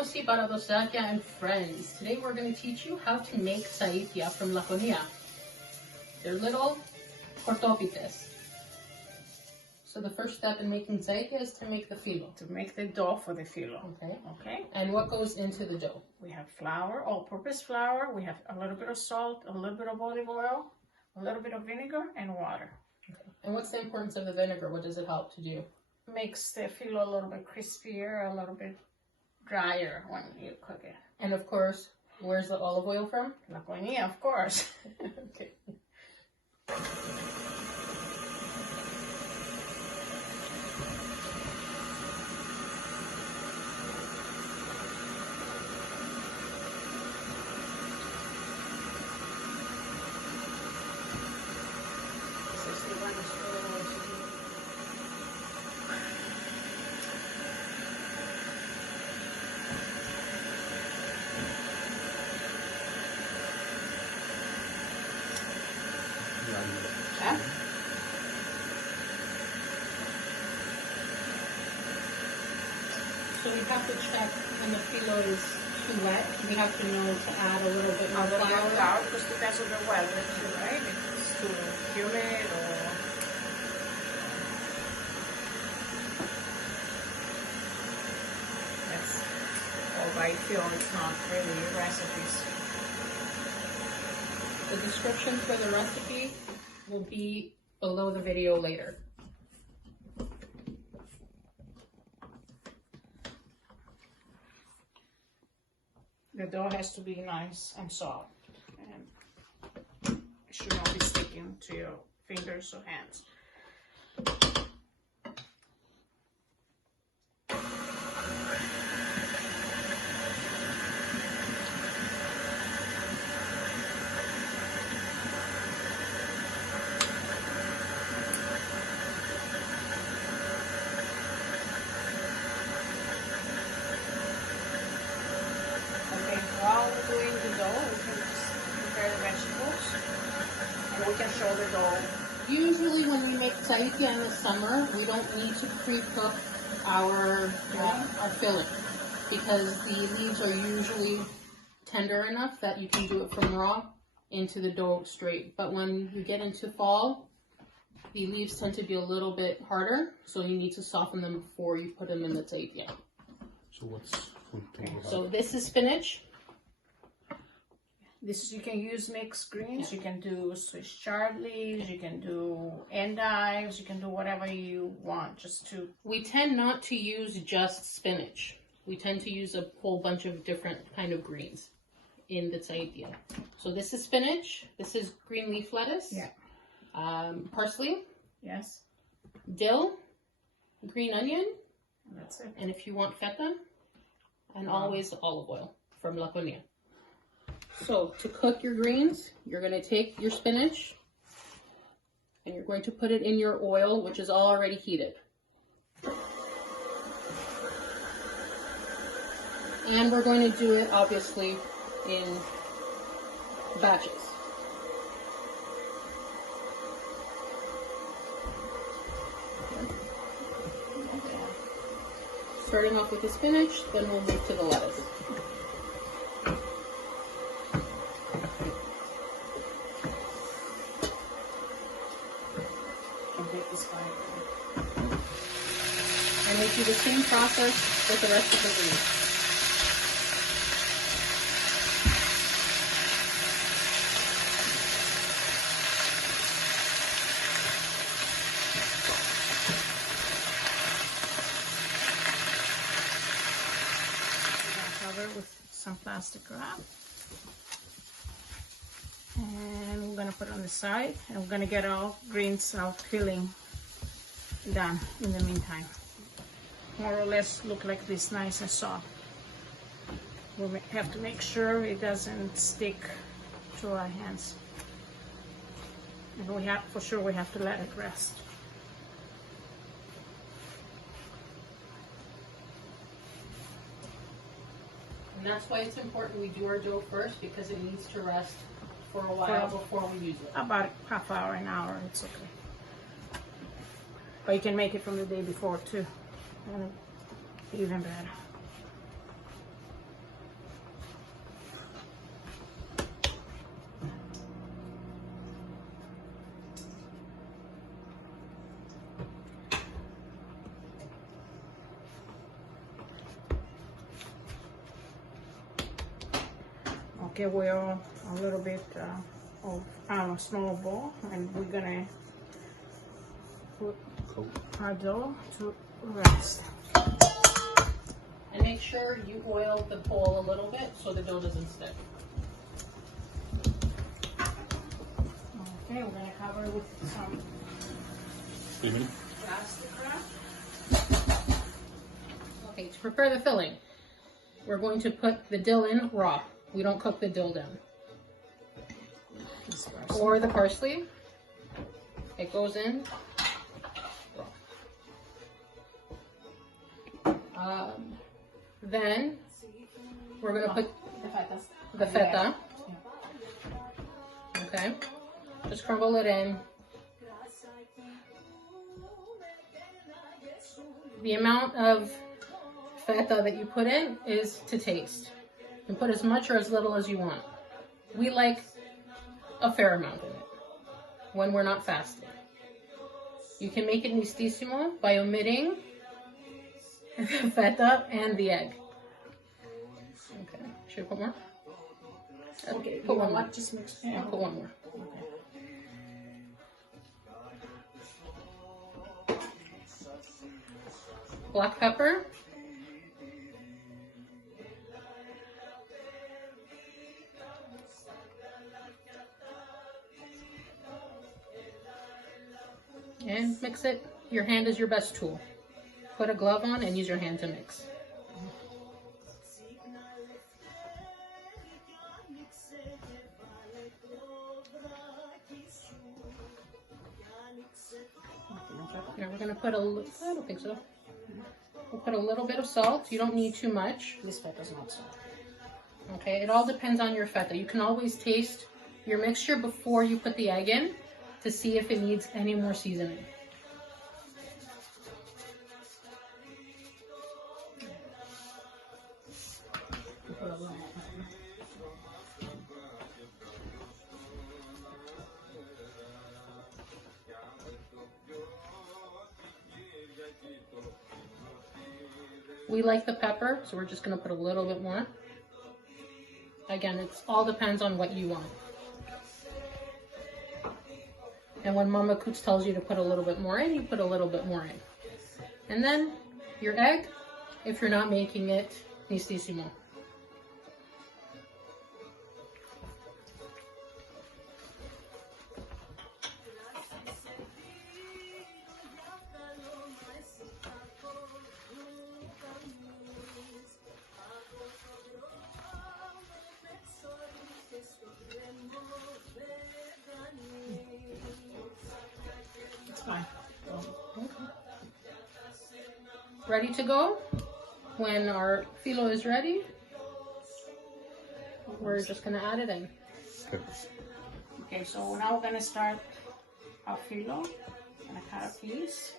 Paradosi, Tsaitia, and friends. Today we're going to teach you how to make Tsaitia from Laconia. They're little cortopites. So the first step in making Tsaitia is to make the filo. To make the dough for the filo. Okay. Okay. And what goes into the dough? We have flour, all-purpose flour. We have a little bit of salt, a little bit of olive oil, a little bit of vinegar, and water. Okay. And what's the importance of the vinegar? What does it help to do? Makes the filo a little bit crispier, a little bit drier when you cook it. And of course, where's the olive oil from? Laconia, of course. Okay. Yeah. So we have to check when the filo is too wet. We have to know to add a little bit more flour. Because depends on the weather too, right? If it's too humid or... That's all by feel. It's not really recipes. The description for the recipe will be below the video later. The dough has to be nice and soft, and it should not be sticking to your fingers or hands. While we're doing the dough, we can just prepare the vegetables, and we can show the dough. Usually when we make Tsaitia in the summer, we don't need to pre-cook our filling because the leaves are usually tender enough that you can do it from raw into the dough straight. But when we get into fall, the leaves tend to be a little bit harder, so you need to soften them before you put them in the Tsaitia. So what's food total? So this is spinach. This you can use mixed greens. You can do Swiss chard leaves. You can do endives. You can do whatever you want. Just to. We tend not to use just spinach. We tend to use a whole bunch of different kind of greens in the Tsaitia. So this is spinach. This is green leaf lettuce. Yeah. Parsley. Yes. Dill. Green onion. That's it. And if you want feta. And always olive oil from Laconia. So to cook your greens, you're going to take your spinach and you're going to put it in your oil, which is already heated. And we're going to do it, obviously, in batches. Starting off with the spinach, then we'll move to the lettuce. And we do the same process with the rest of the greens. Cover with some plastic wrap, and we're gonna put it on the side, and we're gonna get all greens, all filling done in the meantime. More or less look like this, nice and soft. We have to make sure it doesn't stick to our hands, and we have for sure we have to let it rest. And that's why it's important we do our dough first, because it needs to rest for a while before we use it. About half hour, an hour, it's okay. But you can make it from the day before too, and even better. Okay, we're a little bit of our small ball, and we're gonna put Coat. our dough to rest. And make sure you oil the bowl a little bit so the dough doesn't stick. Okay, we're gonna cover it with some Steaming. plastic wrap. Okay, to prepare the filling, we're going to put the dill in raw. We don't cook the dill down. This first. Or the parsley. It goes in raw. Then we're going to put the feta. Okay. Just crumble it in. The amount of feta that you put in is to taste. You can put as much or as little as you want. We like a fair amount in it when we're not fasting. You can make it mistissimo by omitting the feta and the egg. Okay, should I put more? Okay, Put one more. Just mix. Yeah, put one more. Black pepper. And mix it. Your hand is your best tool. Put a glove on and use your hand to mix. Now we're going to put I don't think so. We'll put a little bit of salt. You don't need too much. This feta is not salt. Okay, it all depends on your feta. You can always taste your mixture before you put the egg in to see if it needs any more seasoning. We like the pepper, so we're just going to put a little bit more. Again, it all depends on what you want. And when Mama Coots tells you to put a little bit more in, you put a little bit more in. And then your egg, if you're not making it mistissimo. It's fine. Ready to go? When our filo is ready, we're just going to add it in. Okay. Okay, so now we're gonna start our filo. Gonna cut a piece.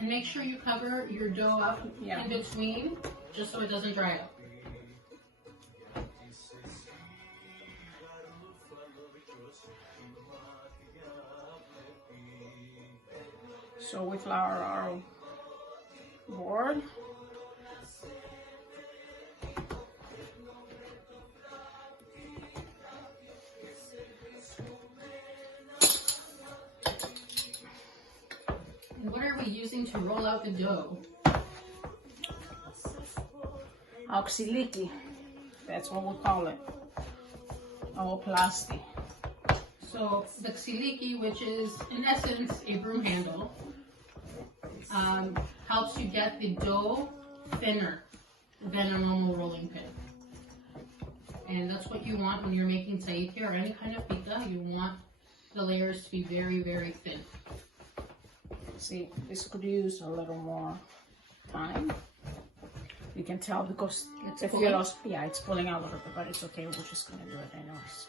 And make sure you cover your dough up in between, just so it doesn't dry up. So we flour our board. And what are we using to roll out the dough? Auxiliki. That's what we call it. Our plastic. So the xiliki, which is in essence a broom handle, helps you get the dough thinner than a normal rolling pin. And that's what you want when you're making tsaitia or any kind of pita. You want the layers to be very, very thin. See, this could use a little more time. You can tell because It's the pulling? filo's, yeah, it's pulling out a little bit, but it's okay. We're just gonna do it anyways.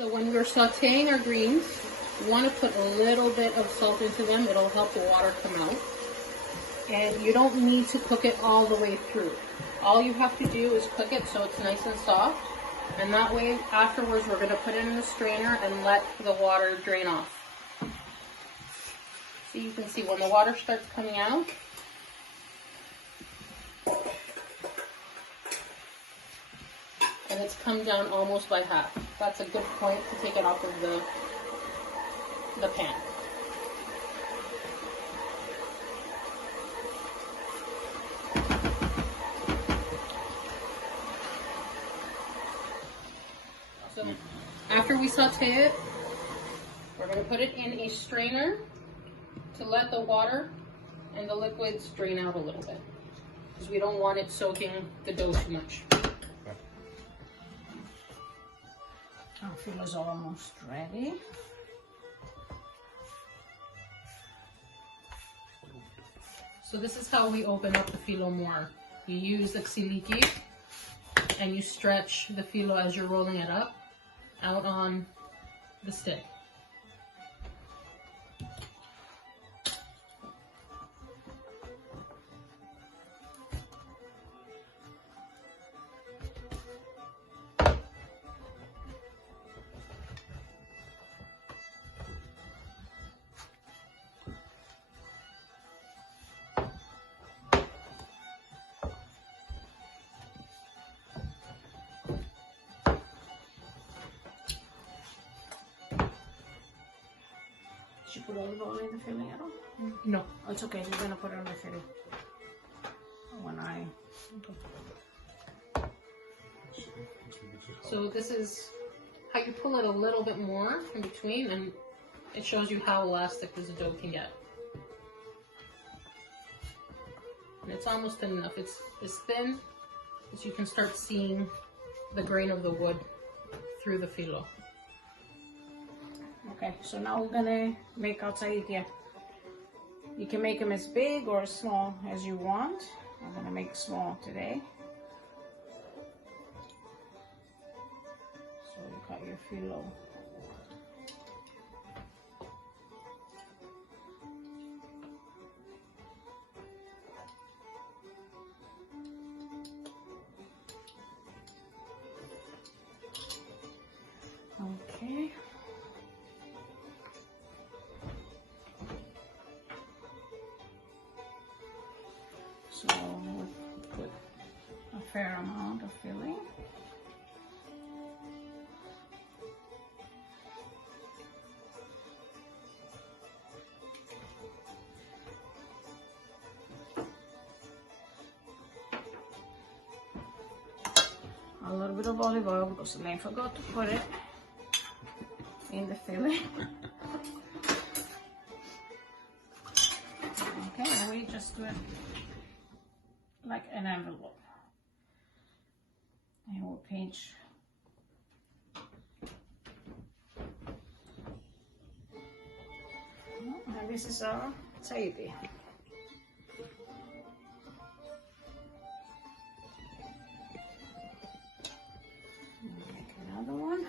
So when we're sauteing our greens, you want to put a little bit of salt into them. It'll help the water come out. And you don't need to cook it all the way through. All you have to do is cook it so it's nice and soft. And that way, afterwards, we're going to put it in the strainer and let the water drain off. So you can see when the water starts coming out, and it's come down almost by half. That's a good point to take it off of the pan. So after we saute it, we're going to put it in a strainer to let the water and the liquids drain out a little bit, because we don't want it soaking the dough too much. Our filo is almost ready. So this is how we open up the filo more. You use the xiliki and you stretch the filo as you're rolling it up out on the stick. Did you put olive oil in the filling at all? No. Oh, it's okay. We're gonna put it on the filling. So this is how you pull it a little bit more in between, and it shows you how elastic this dough can get. And it's almost thin enough. It's as thin as you can start seeing the grain of the wood through the filo. Okay, so now we're gonna make our tsaitia. You can make them as big or as small as you want. I'm gonna make small today. So you cut your filo. Okay. So we'll put a fair amount of filling. A little bit of olive oil because Elaine forgot to put it in the filling. Okay, and we just do it like an envelope. And we'll pinch. And this is our tsaitia. Make another one.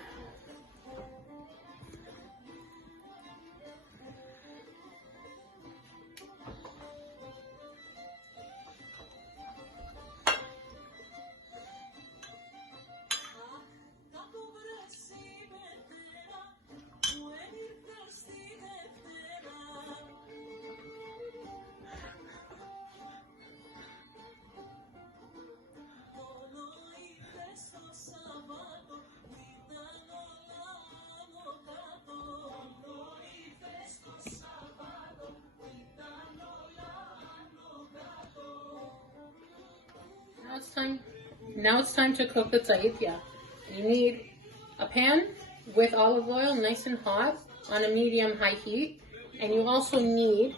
Now it's time to cook the tsaitia. You need a pan with olive oil, nice and hot, on a medium-high heat. And you also need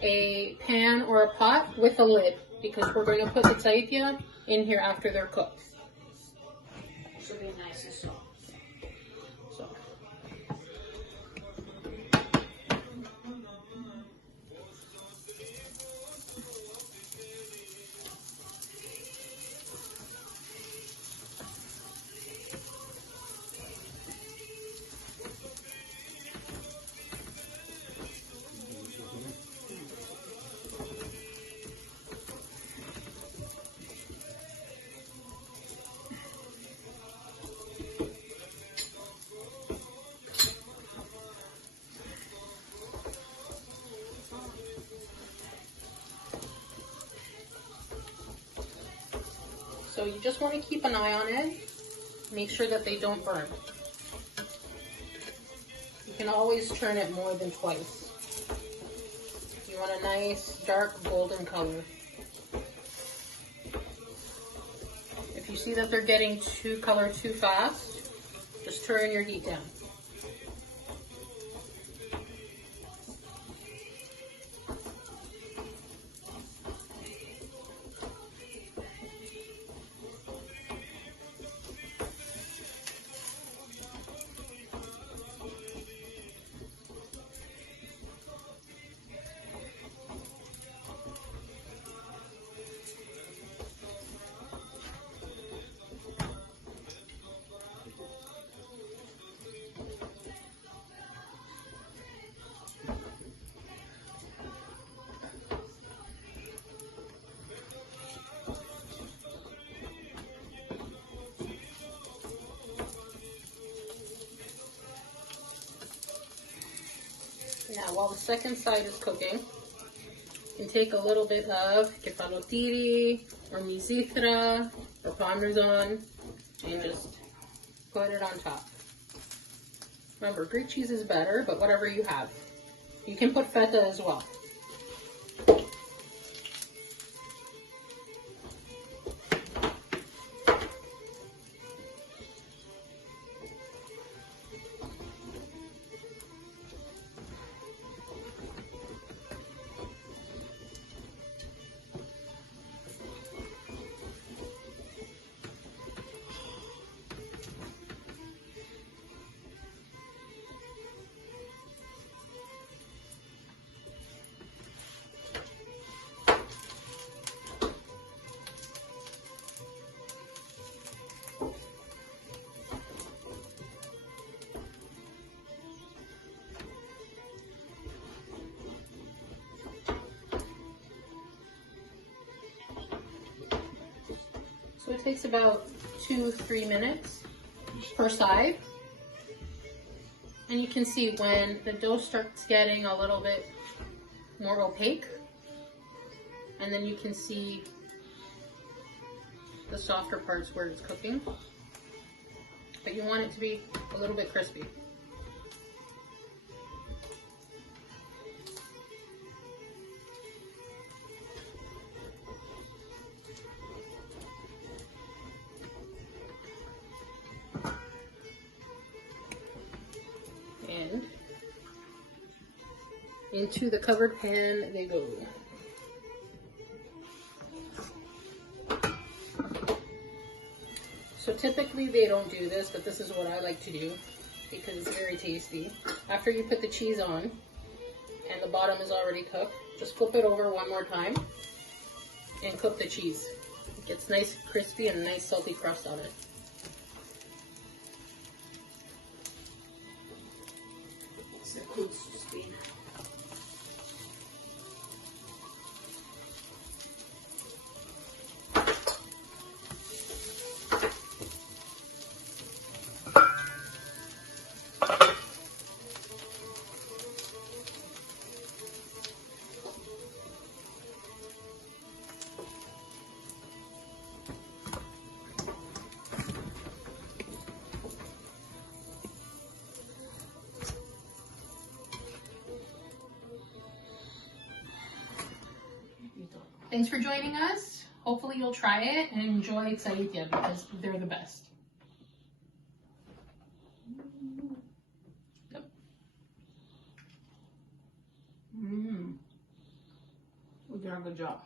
a pan or a pot with a lid, because we're going to put the tsaitia in here after they're cooked. Should be nice and soft. So. So you just want to keep an eye on it. Make sure that they don't burn. You can always turn it more than twice. You want a nice dark golden color. If you see that they're getting too colored too fast, just turn your heat down. Now, while the second side is cooking, you can take a little bit of kefalotiri or mizithra or parmesan and just put it on top. Remember, Greek cheese is better, but whatever you have. You can put feta as well. So it takes about 2-3 minutes per side. And you can see when the dough starts getting a little bit more opaque, and then you can see the softer parts where it's cooking. But you want it to be a little bit crispy. And into the covered pan they go. So typically they don't do this, but this is what I like to do because it's very tasty. After you put the cheese on and the bottom is already cooked, just flip it over one more time and cook the cheese. It gets nice crispy and a nice salty crust on it. It's a Coutsoyannopoulos. Thanks for joining us. Hopefully you'll try it and enjoy Tsaitia because they're the best. Yep. We did a good job.